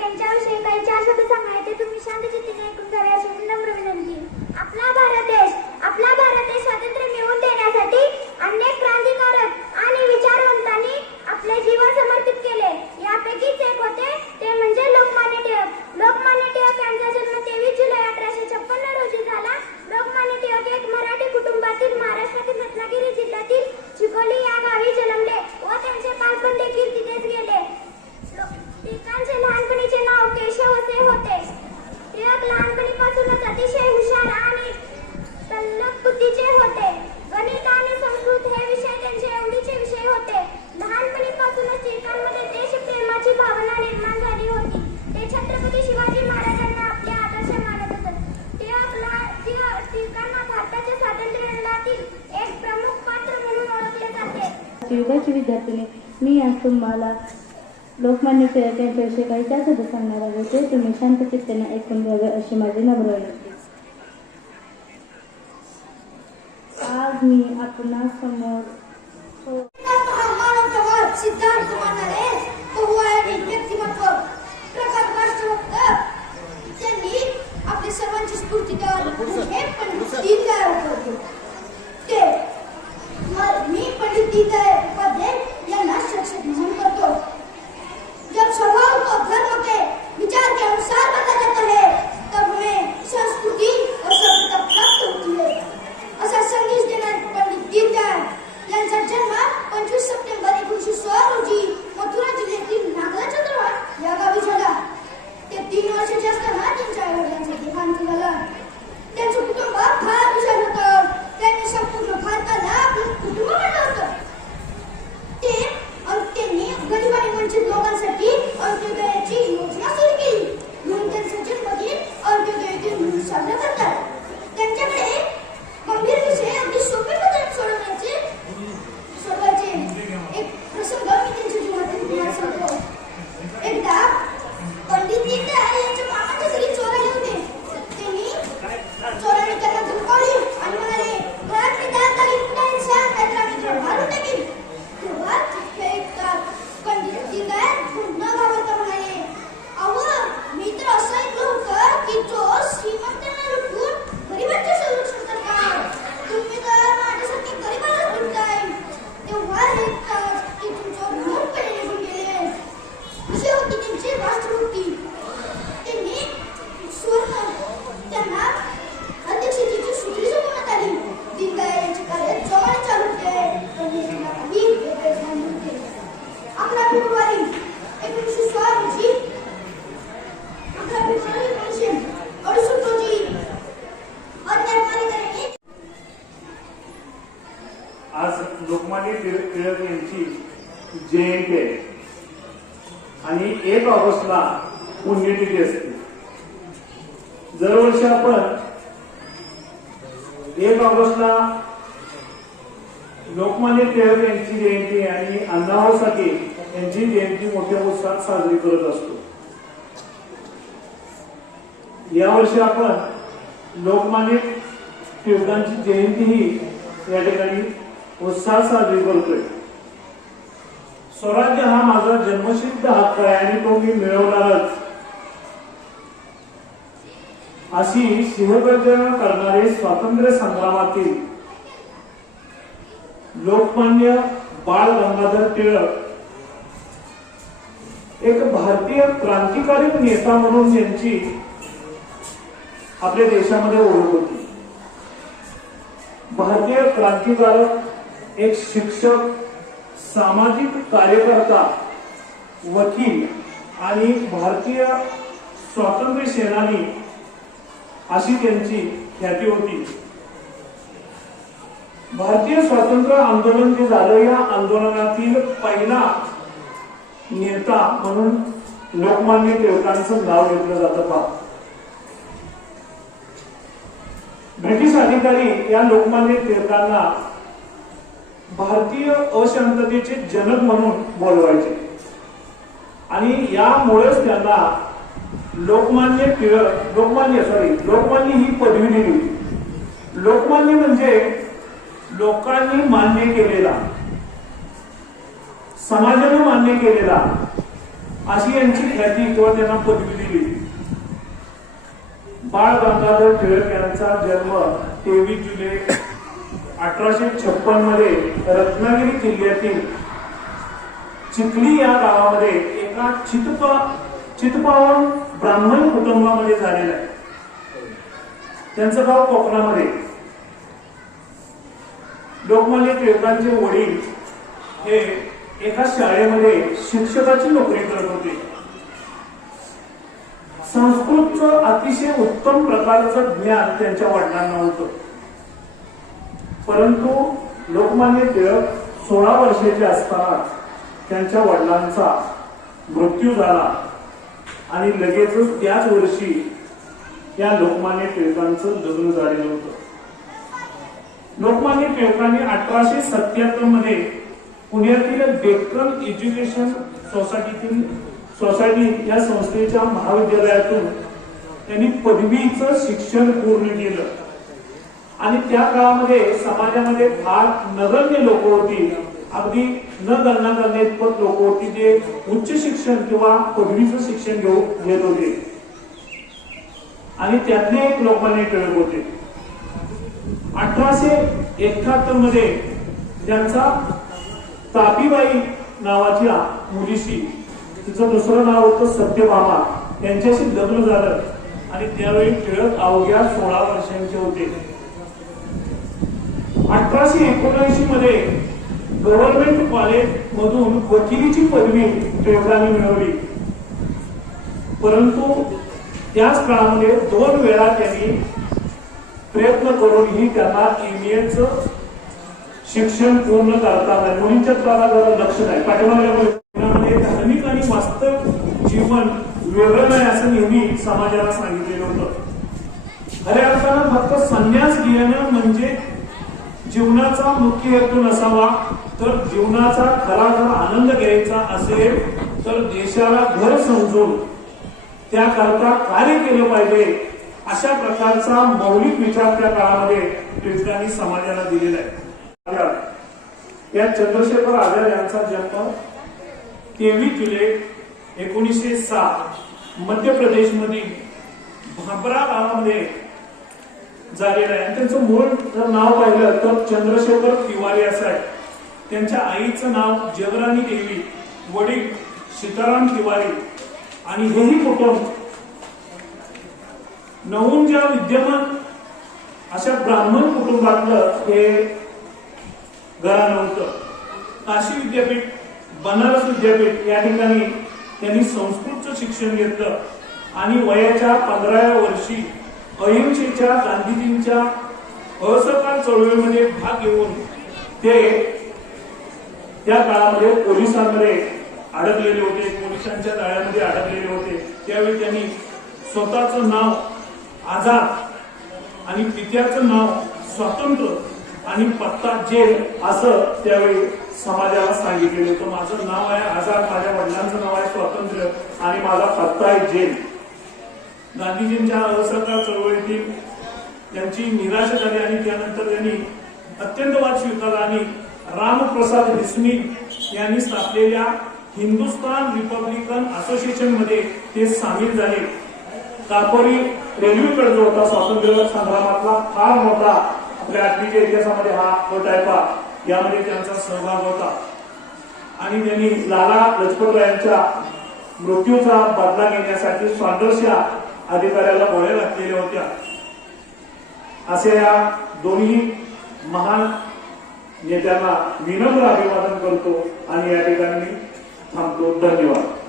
यांच्याविषयी काही चार शब्द सांगणार तुम्ही शांत चित्तीने ऐकून घ्यावे अशी नम्र विनंती आपला भारत देश आपला भारत देश स्वातंत्र्य मिळवून देण्यासाठी अनेक क्रांतिकारक आणि विचारवंतांनी आपले जीवन समर्पित केले यापैकीच एक होते ते म्हणजे लोकमान्य टिळक लोकमान्य टिळक यांचा जन्म तेवीस जुलै अठराशे छप्पन्न रोजी झाला लोकमान्य टिळक एक मराठी कुटुंबातील महाराष्ट्रातील रत्नागिरी जिल्ह्यातील चिखोली या गावी जन्मले व त्यांचे बालपण देखील तिथेच गेले लो- टिळकांचे लहानपणीचे नाव केशव असे होते टिळक लहानपणीपासूनच अतिशय हुशार आणि तल्लख बुद्धीचे होते गणित आणि संस्कृत हे विषय त्यांचे आवडीचे विषय होते लहानपणीपासूनच टिळकांमध्ये देशप्रेमाची भावना निर्माण झाली होती ते छत्रपती शिवाजी महाराजांना आपले आदर्श मानत असत टिळक ला- टिळक- टिळकांना भारताच्या स्वातंत्र्य लढ्यातील एक प्रमुख पात्र म्हणून ओळखले जाते युगाची विद्यार्थिनी मी आज तुम्हाला लोकमान्य टिळक यांच्याविषयी काही चार शब्द सांगणार आहे ते तुम्ही शांत चित्तेने ऐकून घ्यावे अशी माझी नम्र विनंती. आज मी आपणा समोर सिद्धार्थ मानवतावाद सिद्धांत आज लोकमान्य टिळक टिळक यांची जयंती आहे. आणि एक ऑगस्टला पुण्यतिथी असते. दरवर्षी आपण एक ऑगस्टला लोकमान्य टिळक यांची जयंती आणि अण्णाभाऊ साठे यांची जयंती मोठ्या उत्साहात साजरी करत असतो. यावर्षी आपण लोकमान्य टिळकांची जयंती ही या ठिकाणी उत्साह साजरी करतोय. स्वराज्य हा माझा जन्मसिद्ध हक्क आहे आणि तो मी मिळवणारच. अशी सिंहगर्जना करणारे स्वातंत्र्य संग्रामातील लोकमान्य बाळ गंगाधर टिळक एक भारतीय क्रांतिकारी नेता म्हणून यांची आपल्या देशामध्ये ओळख होती. भारतीय क्रांतिकारक एक शिक्षक सामाजिक कार्यकर्ता वकील आणि भारतीय स्वातंत्र्य सेनानी अशी त्यांची ख्याती होती. भारतीय स्वातंत्र्य आंदोलन जे झालं या आंदोलनातील पहिला नेता म्हणून लोकमान्य टिळकांचं नाव घेतलं जातं पहा. ब्रिटिश अधिकारी या लोकमान्य टिळकांना भारतीय अशांततेचे जनक म्हणून बोलवायचे. आणि यामुळेच त्यांना लोकमान्य टिळक लोकमान्य सॉरी लोकमान्य ही पदवी दिली. लोकमान्य म्हणजे लोकांनी मान्य केलेला समाजाने मान्य केलेला अशी यांची ख्याती किंवा त्यांना पदवी दिली. बाळ गंगाधर टिळक यांचा जन्म तेवीस जुलै अठराशे छप्पनमध्ये रत्नागिरी जिल्ह्यातील चिखली या गावामध्ये एका चितपा चितपावन ब्राह्मण कुटुंबामध्ये झालेला आहे. त्यांचं गाव कोकणामध्ये. लोकमान्य टिळकांचे वडील हे एका शाळेमध्ये शिक्षकाची नोकरी करत होते. संस्कृतचं अतिशय उत्तम प्रकारचं ज्ञान त्यांच्या वडिलांना होतं. परंतु लोकमान्य टिळक सोळा वर्षाचे असताना त्यांच्या वडिलांचा मृत्यू झाला आणि लगेचच त्याच वर्षी या लोकमान्य टिळकांचं लग्न झालेलं होतं. लोकमान्य टिळकांनी अठराशे सत्याहत्तरमध्ये पुण्यातील डेक्कन एज्युकेशन सोसायटीतील सोसायटी या संस्थेच्या महाविद्यालयातून त्यांनी पदवीचं शिक्षण पूर्ण केलं. आणि त्या काळामध्ये समाजामध्ये फार नगण्य लोक होती. अगदी न गणना करण्याइतपत लोक होती जे उच्च शिक्षण किंवा पदवीचं शिक्षण घेऊ घेत होते. आणि त्यातले एक लोकांनी टिळक होते. अठराशे एकाहत्तरमध्ये त्यांचा तापीबाई नावाच्या मुलीशी तिचं दुसरं नाव होतं सत्यभामा. यांच्याशी लग्न झालं आणि त्यावेळी टिळक अवघ्या सोळा वर्षांचे होते. अठराशे एकोणऐंशी मध्ये गव्हर्नमेंट कॉलेज मधून वकिलीची पदवी टिळकांनी मिळवली. परंतु त्याच काळामध्ये दोन वेळा त्यांनी प्रयत्न करूनही त्यांना एमएच शिक्षण पूर्ण करता आलं. मुलींच्या जरा लक्ष नाही. पाठीमागल्या धार्मिक आणि वास्तव जीवन वेगळं नाही असं नेहमी समाजाला सांगितलेलं होतं. खऱ्या अर्थानं फक्त संन्यास घेणं म्हणजे जीवनाचा मुख्य हेतू नसावा तर जीवनाचा खरा जर आनंद घ्यायचा असेल तर देशाला घर समजून त्याकरता कार्य केलं पाहिजे अशा प्रकारचा मौलिक विचार त्या काळामध्ये टिळकांनी समाजाला दिलेला आहे. या चंद्रशेखर आझाद यांचा जन्म तेवीस जुलै एकोणीसशे सात मध्य प्रदेशमधील भाबरा गावामध्ये झालेलं आहे. आणि त्यांचं मूळ जर नाव पाहिलं तर चंद्रशेखर तिवारी असं आहे. त्यांच्या आईचं नाव जगराणी देवी वडील सीताराम तिवारी. आणि हेही कुटुंब. नवूनच्या विद्यमान अशा ब्राह्मण कुटुंबातलं हे घराणं होतं. काशी विद्यापीठ बनारस विद्यापीठ या ठिकाणी त्यांनी संस्कृतचं शिक्षण घेतलं. आणि वयाच्या पंधराव्या वर्षी अहिंसेच्या गांधीजींच्या असहकार चळवळीमध्ये भाग घेऊन ते त्या काळामध्ये पोलिसांमध्ये अडकलेले होते पोलिसांच्या जाळ्यामध्ये अडकलेले होते. त्यावेळी त्यांनी स्वतःचं नाव आझाद आणि पित्याचं नाव स्वातंत्र्य आणि पत्ता जेल असं त्यावेळी समाजाला सांगितलेलं होतं. माझं नाव आहे आझाद माझ्या वडिलांचं नाव आहे स्वातंत्र्य आणि माझा पत्ता आहे जेल. गांधीजींच्या असहकार चळवळीतील त्यांची निराशा झाली आणि त्यानंतर त्यांनी अत्यंतवाद स्वीकारला आणि रामप्रसाद रिस्मी यांनी स्थापलेल्या हिंदुस्थान रिपब्लिकन असोसिएशनमध्ये ते सामील झाले. काकोरी रेल्वेकडे जो होता स्वातंत्र्य संग्रामातला फार मोठा आपल्या आठवीच्या इतिहासामध्ये हा गट आहे यामध्ये त्यांचा सहभाग होता. आणि त्यांनी लाला लजपत यांच्या मृत्यूचा बदला घेण्यासाठी स्वातंत्र्य अधिकाऱ्याला गोळ्या लागलेल्या होत्या. असे या दोन्ही महान नेत्यांना विनम्र अभिवादन करतो आणि या ठिकाणी मी थांबतो. धन्यवाद.